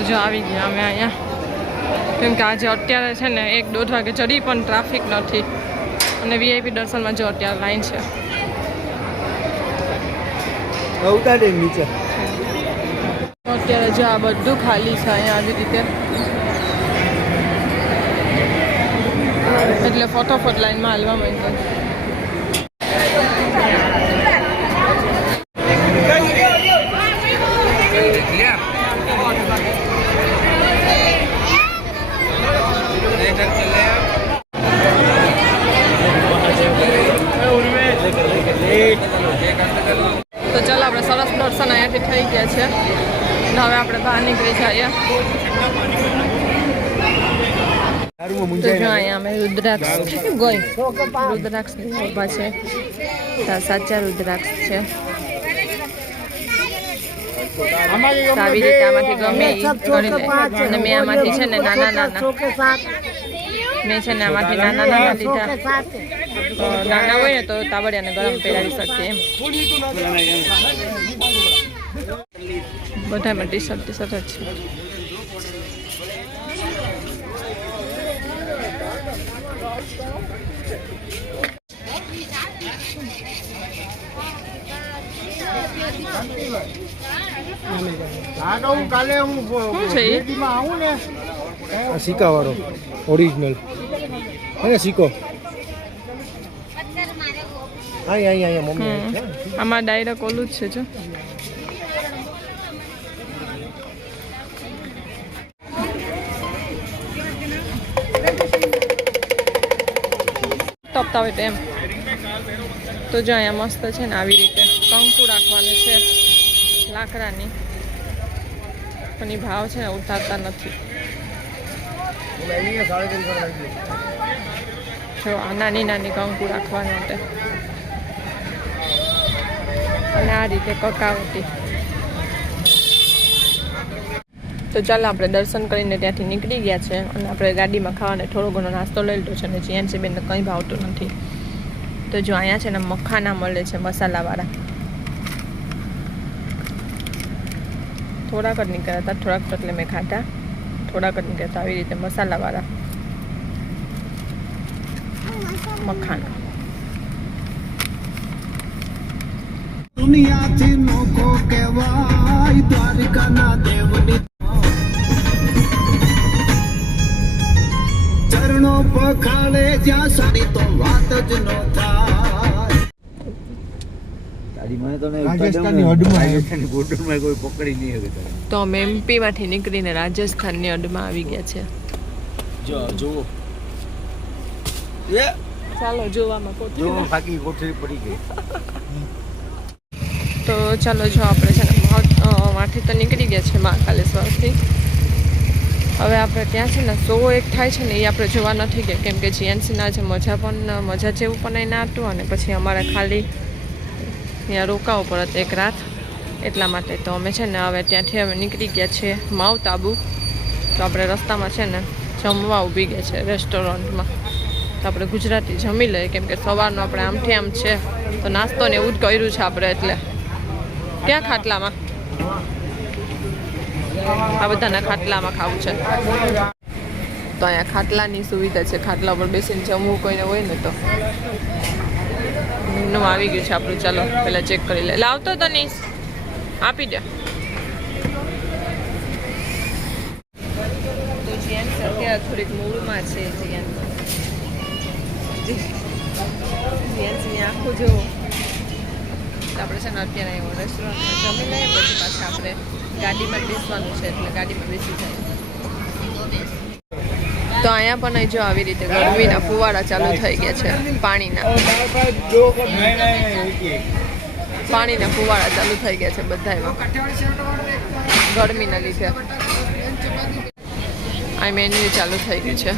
તો જો આવી ગયા અમે અહીંયા, કેમ કે આજે અત્યારે છે ને 1-1.5 વાગે ચડી પણ ટ્રાફિક નથી અને વીઆઈપી દર્શનમાં જો અત્યારે લાઈન છે. નીચે અત્યારે જો આ બધું ખાલી છે અહીંયા આવી રીતે, એટલે ફટાફટ લાઈનમાં હાલવા માંડ્યો. તો ચાલો આપણે સરસ દર્શન અહીંયાથી થઈ ગયા છે. હવે આપણે બહાર નીકળી જઈએ. તો જો અહીંયા અમે રુદ્રાક્ષ રુદ્રાક્ષ ઊભા છે, સાચા રુદ્રાક્ષ છે. આવી રીતે આમાંથી ગમે એ કરી લે. અને મેં આમાંથી છે ને નાના મેં છે ને આમાંથી નાના લીધા. તો નાના હોય ને તો તાબડિયાને ગરમ પહેરાવી શકીએ એમ. બધામાં ટી શર્ટ જ છે. સિક્કા વાળો ઓરિજિનલ હે સિક્કો. આમાં ડાયરેક્ટ ઓલું જ છે જો. તપતા હોય એમ. તો જો અહીંયા મસ્ત છે ને આવી રીતે કંકુ રાખવાનું છે લાકડાની, પણ એ ભાવ છે ને ઉતારતા નથી. જો આ નાની કંકુ રાખવા માટે, અને આ રીતે કકાવટી. તો ચાલો આપણે દર્શન કરીને ત્યાંથી નીકળી ગયા છે અને આપણે ગાડીમાં ખાવાને થોડો ઘણો નાસ્તો લઈ લીધો છે અને જીએનસી બેનને કંઈ ભાવતું નથી. તો જો અહીંયા છે ને મખાના મળે છે મસાલાવાળા. થોડાક જ નીકળ્યા હતા, થોડાક એટલે મેં ખાધા, થોડાક જ નીકળ્યા હતા આવી રીતે મસાલાવાળા મખાના. દુનિયાથી નોખો કહેવાય દ્વારકાના દેવની, ચરણો પખાડે જ્યાં સારી તો વાત જ ન થાય. તો અમે એમપીમાંથી નીકળીને રાજસ્થાનની અડમાં આવી ગયા છે. ચાલો જોવામાં કોઠરી પડી ગઈ. તો ચાલો જો આપણે છે ને માથી તો નીકળી ગયા છે મહાકાલેશ્વરથી. હવે આપણે ત્યાં છે ને શો એક થાય છે ને એ આપણે જોવા નથી ગયા, કેમ કે જીએનસીના જે મજા જેવું પણ અહીં ના હતું અને પછી અમારે ખાલી ત્યાં રોકાવું પડત એક રાત, એટલા માટે. તો અમે છે ને હવે ત્યાંથી અમે નીકળી ગયા છીએ માઉન્ટ આબુ. તો આપણે રસ્તામાં છે ને જમવા ઊભી ગયા છે રેસ્ટોરન્ટમાં. તો આપણે ગુજરાતી જમી લઈએ, કેમ કે સવારનું આપણે આમથી આમ છે તો નાસ્તો ને એવું જ કર્યું છે આપણે. એટલે ક્યાં ખાટલામાં, આ બધાના ખાટલામાં ખાવું છે. તો અહીંયા ખાટલાની સુવિધા છે, ખાટલા પર બેસીને જમવું કોઈને હોય ને તો. નું આવી ગયું છે આપણું. ચાલો પહેલાં ચેક કરી લે. લાવતો તો નહીં, આપી દે. તો જીએન્સ અત્યારે થોડીક મૂળમાં છે. જીએન્સની આખું જો આપણે છે ને અત્યારે એવું રેસ્ટોરન્ટમાં જમી લઈએ, પછી પાછા આપણે ગાડીમાં બેસવાનું છે એટલે ગાડીમાં બેસી જાય. તો અહીંયા પણ જો આવી રીતે ગરમીના ફુવારા ચાલુ થઈ ગયા છે. પાણીના ફુવારા ચાલુ થઈ ગયા છે બધામાં ગરમીના લીધે. આ મેન્યુ ચાલુ થઈ ગયું છે.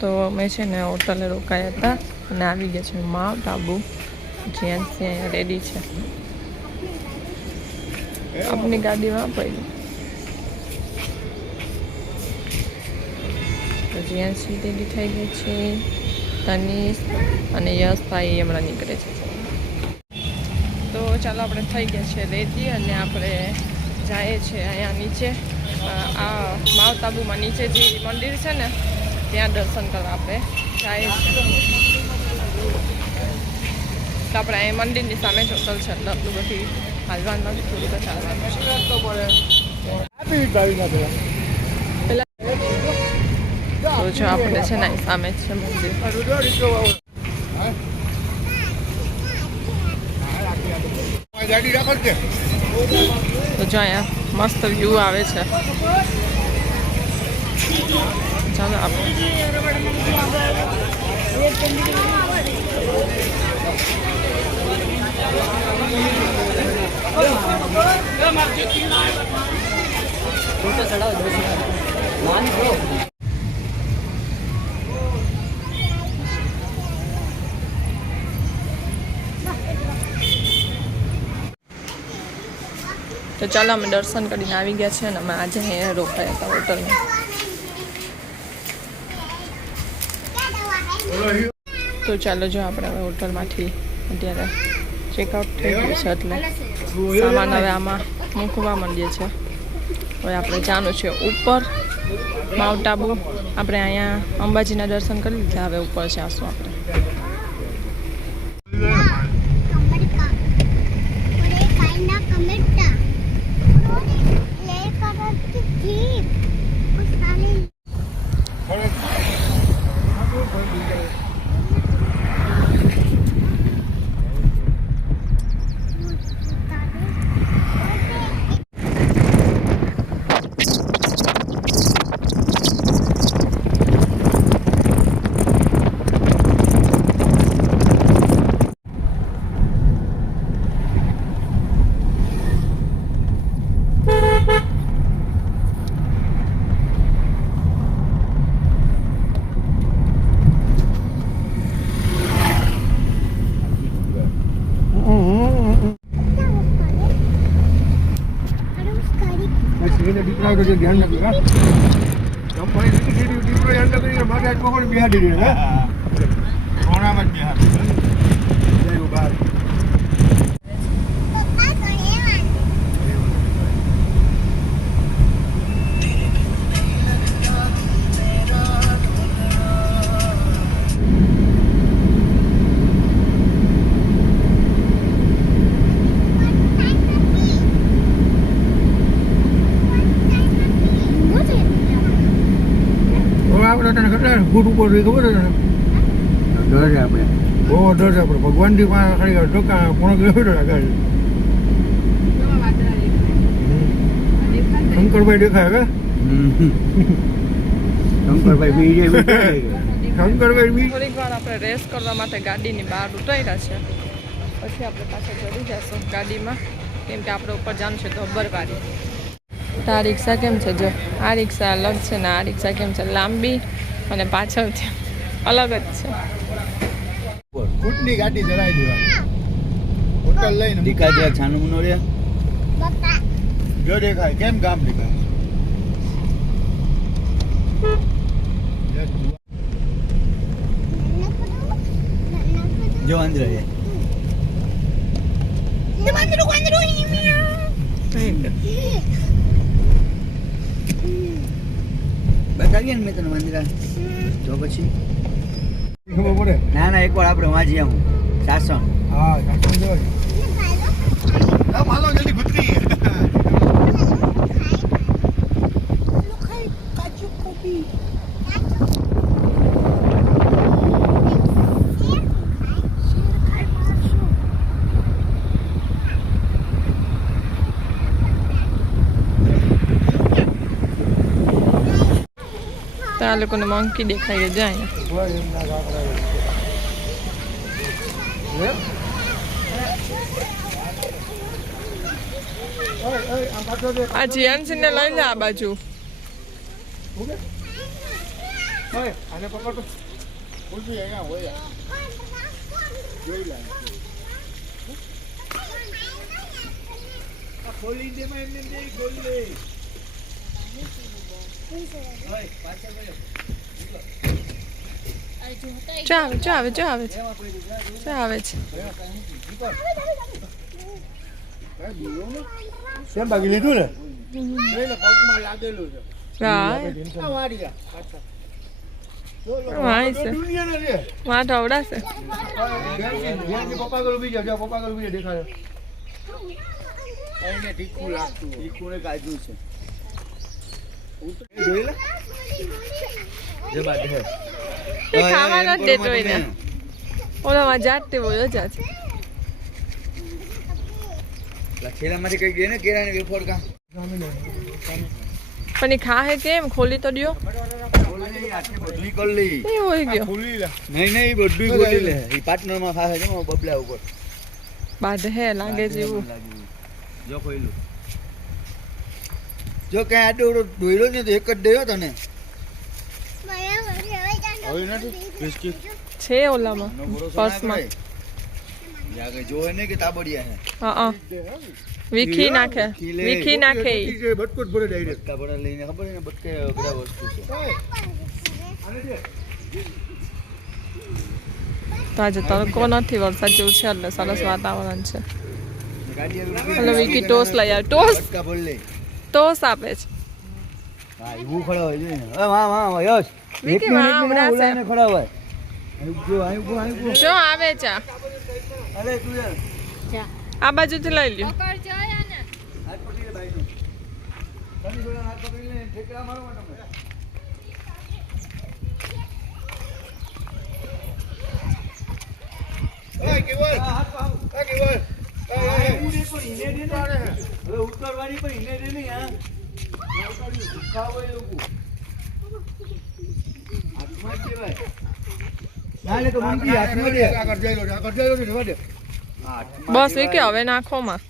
તો અમે છે ને હોટલે રોકાયા હતા અને આવી ગયા છે માઉન્ટ આબુ. જીએનસી અહીંયા રેડી છે, આપની ગાડીમાં પડી. તો જીએનસી રેડી થઈ ગઈ છે. તનીશ અને યશભાઈ હમણાં નીકળે છે. તો ચાલો આપણે થઈ ગયા છે રેડી અને આપણે જઈએ છીએ અહીંયા નીચે આ માઉન્ટ આબુમાં નીચે જે મંદિર છે ને ત્યાં દર્શન કરવા આપણે જઈએ છીએ. તો આપણે અહીં મંદિરની સામે જ હોટલ છે એટલે આટલું બધી હાલવાનું નથી, થોડુંક ચાલવાનું છે. તો જો આપણે છે ને અહીં સામે જ છે મંદિર. ગાડી રાખો કે તો જો અહીંયા મસ્ત વ્યૂ આવે છે. ચાલો આપણે તો ચાલો અમે દર્શન કરીને આવી ગયા છે અને અમે આજે અહીંયા રોકાયા હતા હોટલમાં. તો ચાલો જો આપણે હવે હોટલમાંથી અત્યારે ચેકઆઉટ થઈ ગયું છે એટલે સામાન હવે આમાં મૂકવા માંડીએ છીએ. હવે આપણે જવાનું છે ઉપર માઉન્ટ આબુ. આપણે અહીંયા અંબાજીના દર્શન કરી લીધા, હવે ઉપર જઈશું આપણે. દીકરા તો ધ્યાન નથી દીકરો ધ્યાન નથી મારે આજ પકડ બિહાડી દે કોણામાં જ બિહાડી બહાર. ફૂટ ઉપર ખબર છે ડર છે આપણે, બહુ ડર છે આપણે. ભગવાનથી ખાલી ધોકા 1.5 કિલોમીટર આગળ શંકરભાઈ દેખાય કે શંકરભાઈ બી શંકરભાઈ બી. થોડીક વાર આપણે રેસ્ટ કરવા માટે ગાડીની બહાર ઉતર્યા છે, પછી આપણે પાછા ચડી જઈશું ગાડીમાં, કેમ કે આપણે ઉપર જવાનું છે ધોબરવાડી. તો આ રિક્ષા કેમ છે, જો આ રિક્ષા અલગ છે ને આ રિક્ષા કેમ છે લાંબી અને પાછળથી અલગ જ છે. ફૂટની ગાડી ચલાવી દેવાની હોટલ લઈને દીકા જે છાનું નો રે જો દેખાય કેમ ગામ દેખાય. જો અંદર બતાવીએ ને મેં તને વાંદરા તો પછી ખબર પડે. ના ના એકવાર આપણે વાંચી આવું શાસન. હા શાસન જોઈ માલો જલ્દી ભૂતરી આ લોકોને મંકી દેખાઈ જાય. આ જીયાનસી ને લઈ લે આ બાજુ. આવે છે. કેમ બાકી લીધું ને પગમાં લાગેલું છે હા વાય છે માં ઢવડાશે પપ્પા કરું બીજા પપ્પા કરું બીજા દેખાડે એને તીખું લાગતું તીખું ને કાજુ છે જોઈ લે જે બાદ હે એ ખાવા નથી દેતો એને ઓલામાં જાતે બોલો જાત છેલ્લામાંથી કઈ ગઈ ને કેળાની વેફર કા પણ એ ખા હે કેમ ખોલી તો દ્યો બધું કરી લે એ હોય ગયો નહીં નહીં બધું ખોલી લે એ પાર્ટનર માં ખાશે છે બબલા ઉપર બાદ હે લાગે જેવું જો ખોઈલું જો કઈ આડો દોયરો ને તો એક જ દેયો તને હવે નથી બિસ્કિટ છે ઓલામાં પર્સમાં જાગે જોવે ને કે તાબડિયા હે હા વીખી નાખે વીખી નાખે ઈ. બટકુટ ભરે ડાયરેક્ટ તાબડા લઈને ખબર ને બટકે અઘરા વસ્તુ છે તો આજે તડકો નથી વરસાદ જેવું છે એટલે સરસ વાતાવરણ છે ગાડી એટલે વીકી ટોસ લઈ આવે ટોસ બટકા ભર લે ટોસ આપે છે હા એવું ખડા હોય જોઈને હા યસ વિકી વાહ હમણાં છે ને ખડા હોય આયું જો આવે છે અરે તું યાર આ બાજુથી લઈ લ્યો હાથ પકડી લે ભાઈ નું તની જોડા હાથ પકડી લે ઠેકડા મારો તમે ઓય કેવલ આ કેવલ હવે ઉતરવાની પણ હિને દે નહીં હા ખાવ એ લોકો હાથમાં જ ભાઈ ના લે તો મંકી હાથમાં દે આગળ જઈ લો જવા દે બસ એ કે હવે નાખોમાં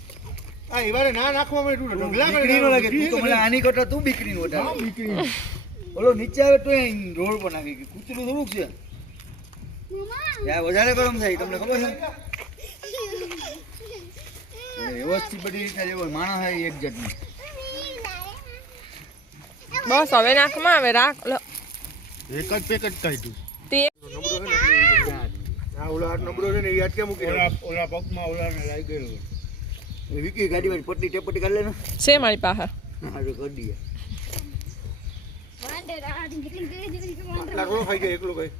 આ ઈવારે ના નાખવા મને તું ઢગલા બીકરીનો લાગે તું તો મને આની કરતા તું બીકરીનો વટાવે બીકરી ઓલો નીચે આવે તો એ રોડ પર નાખી કે કૂતરું થોડુંક છે યાર વધારે ગરમ થાય તમને ખબર છે વ્યવસ્થિત બધી રીતના જેવો માણસ હોય એક જાતનું બસ હવે નાખમાં હવે રાખ લો. એક જ પેકેટ કાઢ્યું તે આ ઓલા હાથ નબળો છે ને એ અટકે મૂકી ઓલા પગમાં ઓલાને લાગી ગયેલું વિકી ગાડીમાં પટ્ટી ટેપટી કરી લે ને છે મારી પાસે હારું કરી દઈએ આટલા કોણ ખાઈ જાય એકલો કઈ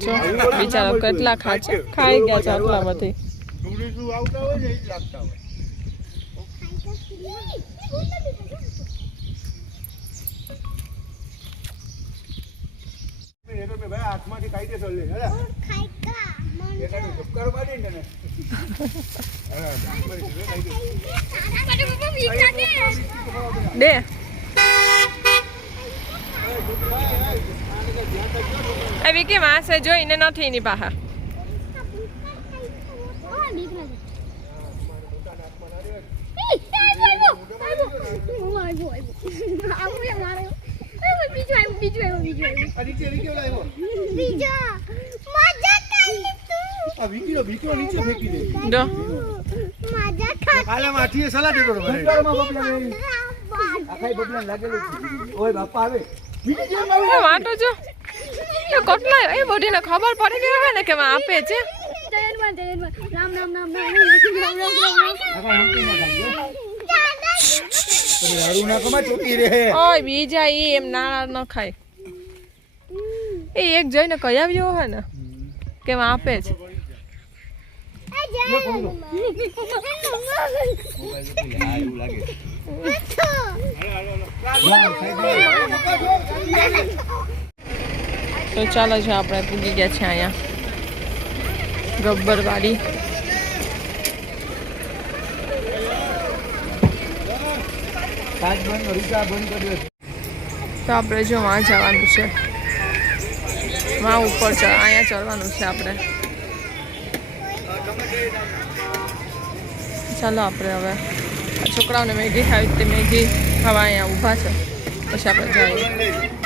જો બિચારા કેટલા ખાય ખાઈ ગયા છે આટલા બધી ડુંગળી શું આવતા હોય ને એ જ લાગતા હોય ભાઈ હાથમાંથી કાઢી દે લે ધબકારો મારી ને દે એ વિકી વાસે જોઈને નથી એની પાસે આ વિકીનો ભીખો નીચે ફેંકી દે જો કાલે માથીએ સલાહ દેતો હતો ભાઈ આખાઈ બબલા લાગેલું ઓય બાપા આવે એ વાટો જો એ કેટલા એ બોડીને ખબર પડી ગઈ હવે ને કે માં આપે છે હારું ના કમા ચોટી રહે ઓય બીજા ઈ એમ ના ન ખાય એ એક જોઈને કઈ આવ્યો હે ને કે માં આપે છે હારું લાગે તો ચાલો છે આપણે પૂગી ગયા છે અહીંયા ગબ્બરવાડી કાચ બંધ રીચા બંધ કર્યો તો આપણે જો વાં જવાનું છે વાં ઉપર અહીંયા ચડવાનું છે આપણે ચાલો આપણે હવે આ છોકરાઓને મેગી ખાવી તે મેગી ખાવા અહીંયા ઊભા છે પછી આપણે જઈએ